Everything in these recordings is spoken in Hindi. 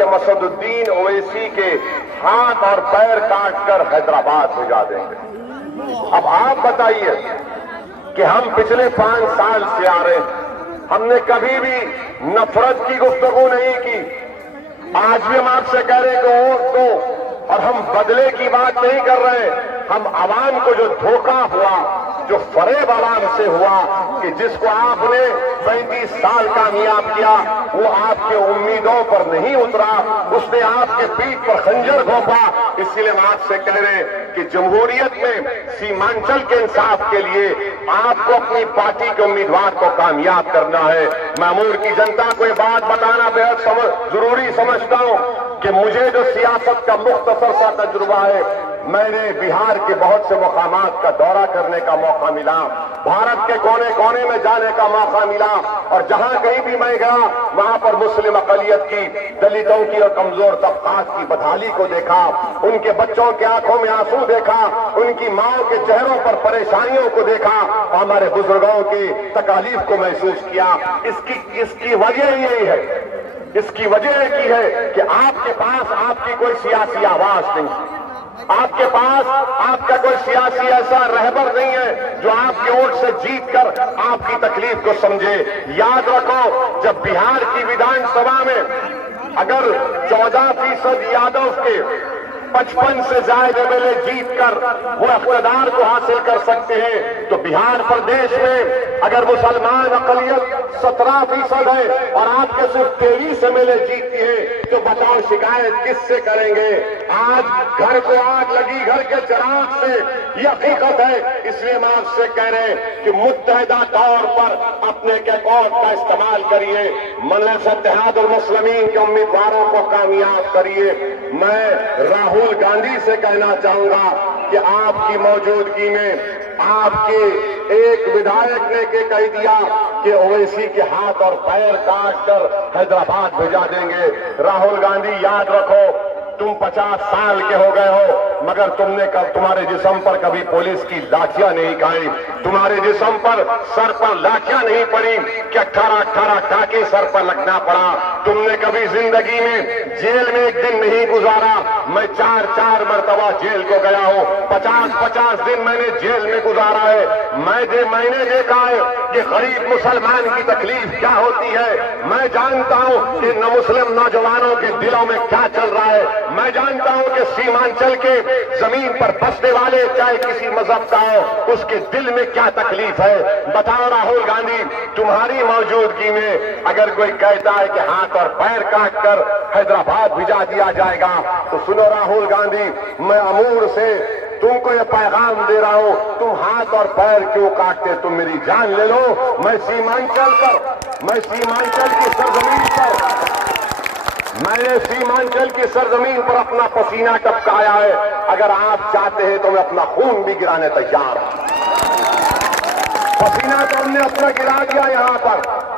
कि हम असदुद्दीन ओवैसी के हाथ और पैर काटकर हैदराबाद भिजा देंगे। अब आप बताइए कि हम पिछले 5 साल से आ रहे हैं, हमने कभी भी नफरत की गुफ्तगू नहीं की। आज भी हम आपसे कह रहे हैं कि वोट दो, और हम बदले की बात नहीं कर रहे। हम आवाम को जो धोखा हुआ, जो फरेब आवाम से हुआ कि जिसको आपने 35 साल कामयाब किया, वो आपके उम्मीदों पर नहीं उतरा, उसने आपके पीठ पर खंजर घोंपा। इसलिए हम आपसे कह रहे हैं कि जमहूरियत में सीमांचल के इंसाफ के लिए आपको अपनी पार्टी के उम्मीदवार को कामयाब करना है। मैमूर की जनता को ये बात बताना बेहद जरूरी समझता हूं कि मुझे जो सियासत का मुख्तसर सा तजुर्बा है, मैंने बिहार के बहुत से मकामात का दौरा करने का मौका मिला, भारत के कोने कोने में जाने का मौका मिला, और जहां कहीं भी मैं गया वहां पर मुस्लिम अकलियत की, दलितों की और कमजोर तबकात की बदहाली को देखा, उनके बच्चों के आंखों में आंसू देखा, उनकी माओ के चेहरों पर परेशानियों को देखा, और हमारे बुजुर्गों की तकालीफ को महसूस किया। इसकी वजह यही है, इसकी वजह की है कि आपके पास आपकी कोई सियासी आवाज नहीं, आपके पास आपका कोई सियासी ऐसा रहबर नहीं है जो आपके वोट से जीतकर आपकी तकलीफ को समझे। याद रखो, जब बिहार की विधानसभा में अगर 14% यादव के 55 से ज्यादा एमएलए जीतकर वो इख्तिदार को हासिल कर सकते हैं, तो बिहार प्रदेश में अगर मुसलमान अकलियत 17% है और आपके सिर्फ 23 एमएलए जीतती है, तो बताओ शिकायत किससे करेंगे? आज घर को आग लगी, घर के चिराग से, ये हकीकत है। इसलिए हम आपसे कह रहे हैं कि मुत्तहिदा तौर पर अपने के वोट का इस्तेमाल करिए, मजलिस इत्तेहादुल मुस्लिमीन के उम्मीदवारों को कामयाब करिए। मैं राहुल गांधी से कहना चाहूंगा कि आपकी मौजूदगी में आपके एक विधायक ने के कह दिया कि ओवैसी के हाथ और पैर काटकर हैदराबाद भेजा देंगे। राहुल गांधी, याद रखो, तुम 50 साल के हो गए हो, मगर तुम्हारे जिस्म पर कभी पुलिस की लाठियां नहीं खाई, तुम्हारे जिस्म पर सर पर लाठियां नहीं पड़ी कि 18 टाके सर पर लगना पड़ा। तुमने कभी जिंदगी में जेल में एक दिन नहीं गुजारा। मैं 4 मरतबा जेल को गया हूं, 50 दिन मैंने जेल में गुजारा है। मैंने देखा है कि गरीब मुसलमान की तकलीफ क्या होती है। मैं जानता हूं कि न मुस्लिम नौजवानों के दिलों में क्या चल रहा है। मैं जानता हूं कि सीमांचल के जमीन पर बसने वाले, चाहे किसी मजहब का हो, उसके दिल में क्या तकलीफ है। बताओ राहुल गांधी, तुम्हारी मौजूदगी में अगर कोई कहता है कि हाथ और पैर काटकर हैदराबाद भिजा दिया जाएगा, तो सुनो राहुल गांधी, मैं अमूर से तुमको ये पैगाम दे रहा हूं, तुम हाथ और पैर क्यों काटते? तुम मेरी जान ले लो। मैं सीमांचल की सरजमीन पर, मैंने सीमांचल की सरजमीन पर अपना पसीना टपकाया है। अगर आप चाहते हैं तो मैं अपना खून भी गिराने तैयार हूं। पसीना तो हमने अपना गिरा दिया यहां पर।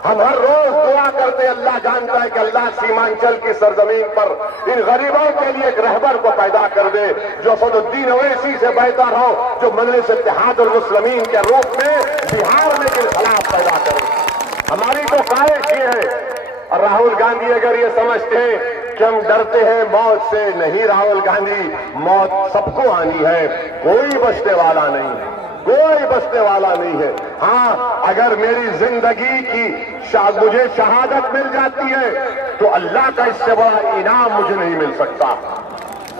हम हर रोज दुआ करते, अल्लाह जानता है कि अल्लाह सीमांचल की सरजमीन पर इन गरीबों के लिए एक रहबर को पैदा कर दे जो असदुद्दीन ओवैसी से बेहतर हो, जो मजलिस इत्तेहादुल मुस्लिमीन के रूप में बिहार में इनकलाब पैदा करे। हमारी तो ख्वाहिश ये है। और राहुल गांधी अगर ये समझते हैं कि हम डरते हैं मौत से, नहीं राहुल गांधी, मौत सबको आनी है, कोई बचने वाला नहीं है, कोई बचने वाला नहीं है। हाँ, अगर मेरी जिंदगी की मुझे शहादत मिल जाती है तो अल्लाह का इससे बड़ा इनाम मुझे नहीं मिल सकता।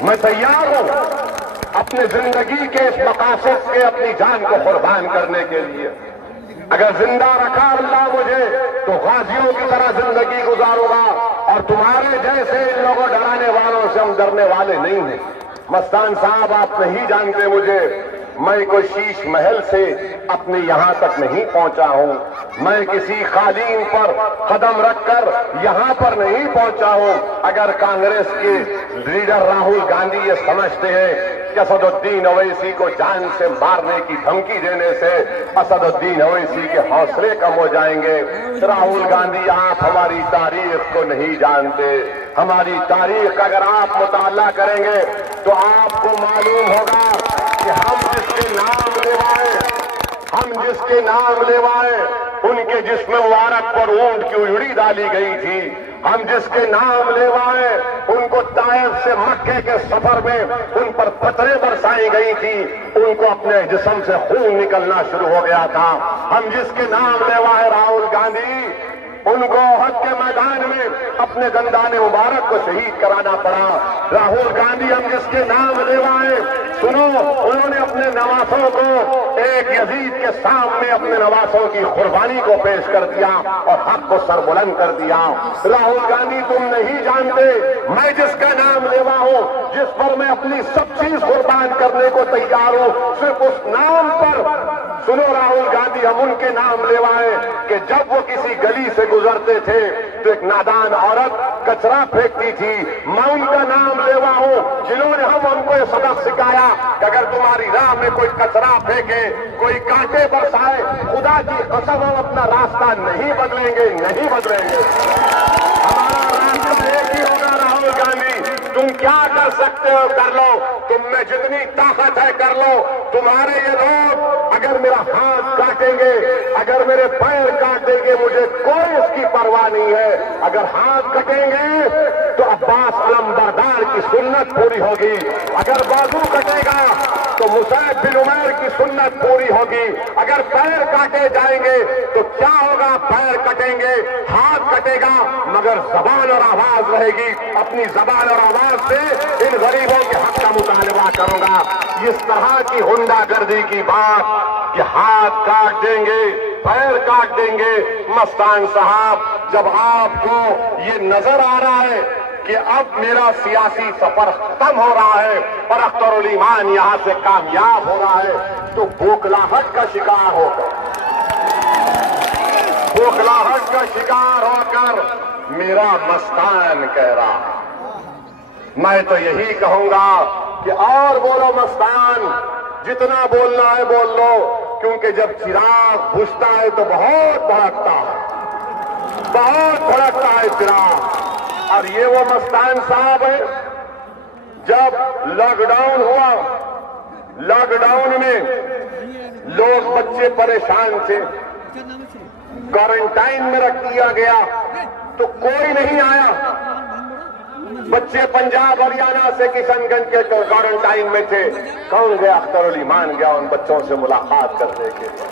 मैं तैयार हूं अपनी जिंदगी के इस मकासद के अपनी जान को कुर्बान करने के लिए। अगर जिंदा रखा अल्लाह मुझे तो गाजियों की तरह जिंदगी गुजारूंगा, और तुम्हारे जैसे इन लोगों डराने वालों से हम डरने वाले नहीं हैं। मस्तान साहब, आप नहीं जानते मुझे, मैं कोई शीश महल से अपने यहां तक नहीं पहुंचा हूं। मैं किसी कालीन पर कदम रखकर यहां पर नहीं पहुंचा हूं। अगर कांग्रेस के लीडर राहुल गांधी ये समझते हैं कि असदुद्दीन ओवैसी को जान से मारने की धमकी देने से असदुद्दीन ओवैसी के हौसले कम हो जाएंगे, राहुल गांधी, आप हमारी तारीख को नहीं जानते। हमारी तारीख अगर आप मुताला करेंगे तो आपको मालूम होगा कि हम जिसके नाम लेवाए उनके जिस्म मुबारक पर ऊंट की उजड़ी डाली गई थी, हम जिसके नाम लेवाए उनको ताइफ से मक्के के सफर में उन पर पत्थरें बरसाई गई थी, उनको अपने जिस्म से खून निकलना शुरू हो गया था। हम जिसके नाम लेवाए राहुल गांधी, उनको हद के मैदान में अपने दंदाने मुबारक को शहीद कराना पड़ा। राहुल गांधी हम जिसके नाम लेवाए, सुनो, उन्होंने अपने नवासों को एक यजीद के सामने अपने नवासों की कुर्बानी को पेश कर दिया और हक को सरबुलंद कर दिया। राहुल गांधी तुम नहीं जानते, मैं जिसका नाम लेवा हूं, जिस पर मैं अपनी सब चीज कुर्बान करने को तैयार हूं, सिर्फ उस नाम पर। सुनो राहुल गांधी, हम उनके नाम लेवाए कि जब वो किसी गली से गुजरते थे तो एक नादान औरत कचरा फेंकती थी। मैं उनका नाम लेवा हूं जिन्होंने हमको ये सबक सिखाया कि अगर तुम्हारी राह में कोई कचरा फेंके, कोई कांटे बरसाए, खुदा की कसम हम अपना रास्ता नहीं बदलेंगे, नहीं बदलेंगे। हमारा रास्ता एक ही होगा राहुल गांधी। तुम क्या कर सकते हो कर लो, तुम में जितनी ताकत है कर लो। तुम्हारे ये लोग अगर मेरा हाथ काटेंगे, अगर मेरे पैर काट देंगे, मुझे कोई इसकी परवाह नहीं है। अगर हाथ कटेंगे तो अब्बास अलमबरदार की सुन्नत पूरी होगी, अगर बाजू कटेगा तो मुसैब बिन उमैर की सुन्नत पूरी होगी। अगर पैर काटे जाएंगे तो क्या होगा, पैर कटेंगे, हाथ कटेगा, मगर जबान और आवाज रहेगी। अपनी जबान और आवाज से इन गरीबों के हक का मुतालबा करूंगा। इस तरह की हुंडागर्दी की बात कि हाथ काट देंगे, पैर काट देंगे, मस्तान साहब, जब आपको ये नजर आ रहा है कि अब मेरा सियासी सफर खत्म हो रहा है और अख्तरुल ईमान यहां से कामयाब हो रहा है, तो बौखलाहट का शिकार होकर, बौखलाहट का शिकार होकर मेरा मस्तान कह रहा है। मैं तो यही कहूंगा कि और बोलो मस्तान, जितना बोलना है बोल लो, क्योंकि जब चिराग बुझता है तो बहुत भड़कता है, बहुत भड़कता है चिराग। और ये वो मस्तान साहब है, जब लॉकडाउन हुआ, लॉकडाउन में लोग बच्चे परेशान थे, क्वारंटाइन में रख दिया गया तो कोई नहीं आया। बच्चे पंजाब हरियाणा से किशनगंज के क्वारंटाइन में थे, कौन गया? अख्तरुल ईमान गया उन बच्चों से मुलाकात करने के लिए।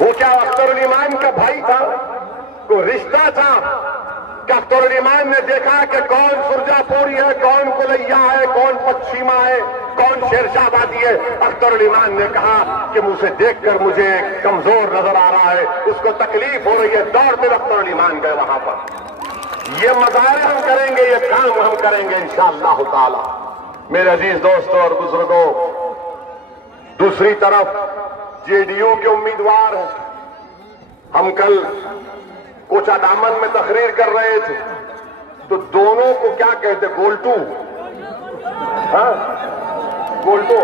वो क्या अख्तरुल ईमान का भाई था, कोई रिश्ता था? क्या अख्तरुल ईमान ने देखा कि कौन सुरजापुरी है, कौन कुलैया है, कौन पश्चिमा है, कौन शेरशाहबादी है? अख्तरुल ईमान ने कहा कि मुझे देखकर मुझे कमजोर नजर आ रहा है, उसको तकलीफ हो रही है, दौड़ते अख्तरुल ईमान गए वहां पर। ये मज़ारे हम करेंगे, ये काम हम करेंगे इंशाअल्लाह ताला। मेरे अजीज दोस्तों और बुजुर्गों, दूसरी तरफ जेडीयू के उम्मीदवार हैं। हम कल कोचा दामन में तकरीर कर रहे थे तो दोनों को क्या कहते, गोल्टू, हाँ गोल्टो,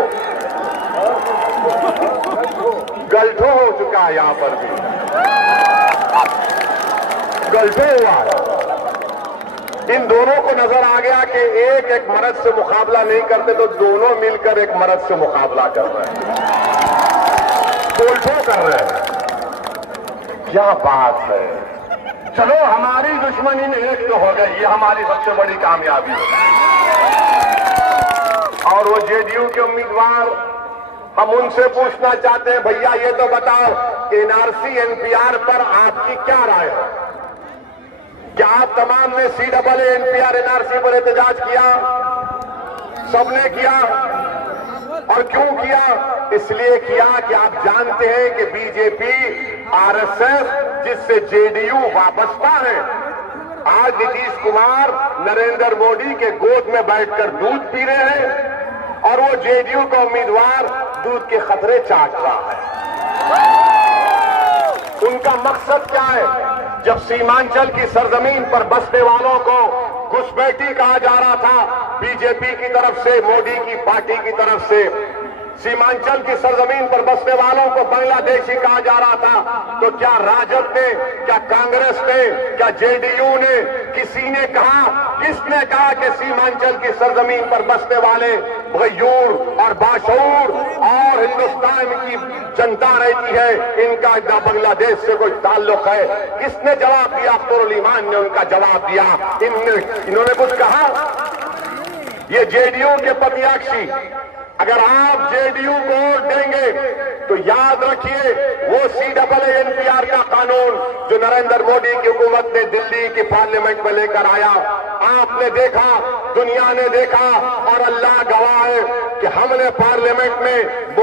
गल्ठो हो चुका है, यहां पर भी गल्ठो हुआ है। इन दोनों को नजर आ गया कि एक एक मर्द से मुकाबला नहीं करते तो दोनों मिलकर एक मर्द से मुकाबला कर रहे हैं, गोल्ठो कर रहे हैं। क्या बात है। चलो हमारी दुश्मनी में एक तो हो गई, ये हमारी सबसे बड़ी कामयाबी है। और वो जेडीयू के उम्मीदवार, हम उनसे पूछना चाहते हैं, भैया ये तो बताओ एनआरसी एनपीआर पर आपकी क्या राय है? क्या आप तमाम ने CAA एनपीआर एनआरसी पर एहतजाज किया? सबने किया। और क्यों किया? इसलिए किया कि आप जानते हैं कि बीजेपी आरएसएस जिससे जेडीयू वाबस्ता है, आज नीतीश कुमार नरेंद्र मोदी के गोद में बैठकर दूध पी रहे हैं और वो जेडीयू का उम्मीदवार दूध के खतरे चाट रहा है। उनका मकसद क्या है? जब सीमांचल की सरजमीन पर बसने वालों को घुसपैठी कहा जा रहा था बीजेपी की तरफ से, मोदी की पार्टी की तरफ से, सीमांचल की सरजमीन पर बसने वालों को बांग्लादेशी कहा जा रहा था, तो क्या राजद ने, क्या कांग्रेस ने, क्या जेडीयू ने, किसी किसी ने कहा, किसने कहा कि सीमांचल की सरजमीन पर बसने वाले गयूर और बाशऊर और हिंदुस्तान की जनता रहती है, इनका ना बांग्लादेश से कोई ताल्लुक है? किसने जवाब दिया? अख्तरुल ईमान ने उनका जवाब दिया। इन्होंने कुछ कहा? ये जेडीयू के प्रत्याशी, अगर आप जेडीयू को वोट देंगे तो याद रखिए वो CAA-NPR का कानून जो नरेंद्र मोदी की हुकूमत ने दिल्ली की पार्लियामेंट में लेकर आया, आपने देखा, दुनिया ने देखा और अल्लाह गवाह है कि हमने पार्लियामेंट में